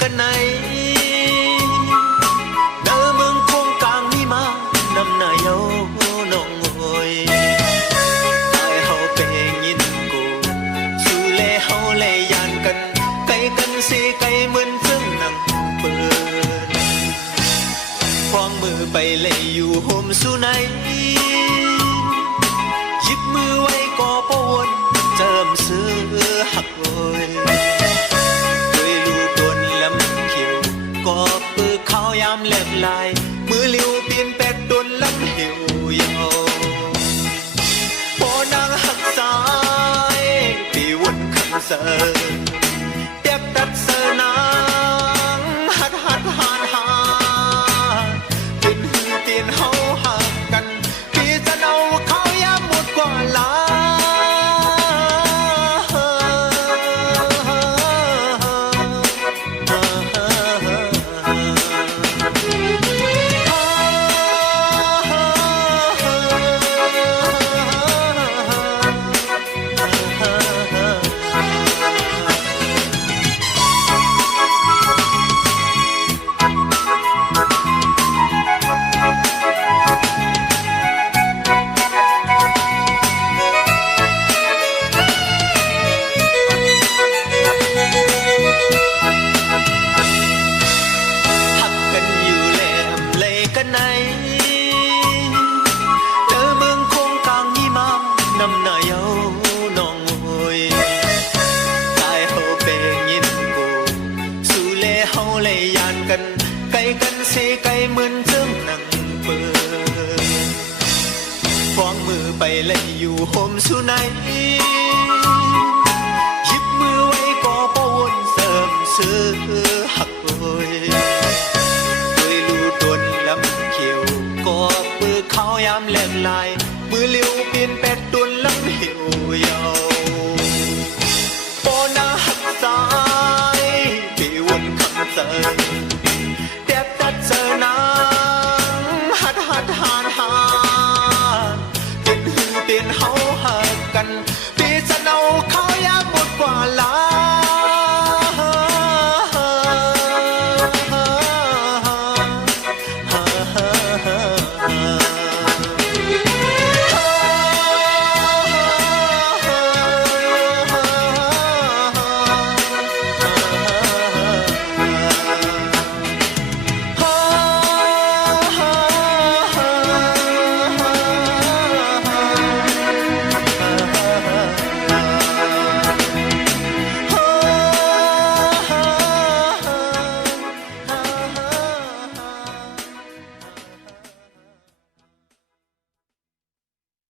กันไหนเดินเมืองคงกลางนี่มานำหน้าเยาน้องโอยตายเฮาเป็นยินกูสู้แลเฮาแลยานกันไกลกันสิไกลเหมือนซึ่งนั่งเปิดควางมือไปเลยอยู่โฮมสู่ไหนหยิบมือไว้ก็ปวนเจิมซื้อหักโอยด้วยลูตวนลำเขียวก็ปื้อข้าวยามเล็บลายมือเลี้ยวเปลี่ยนแปดตวนลำเหี่ยวยาวพอนางหักสายปีวนขันเสอเปียกตัดเสอนางหัดหานเปลี่ยนหือเปลี่ยนเฮาหักกันพี่จะเอาข้าวยามหมดกว่าลากันไหนเจอเมืองคงกลางมีมานำหน้าเยาน้องโอยตายเฮาเป็นยินกูสู้แลเฮาแลยานกันไกลกันสิไกลเหมือนเจิมนั่งเปิดฟ้องมือไปเลยอยู่โฮมสู่ไหนหยิบมือไว้ก็ปวนเสริมซื้อหักโอย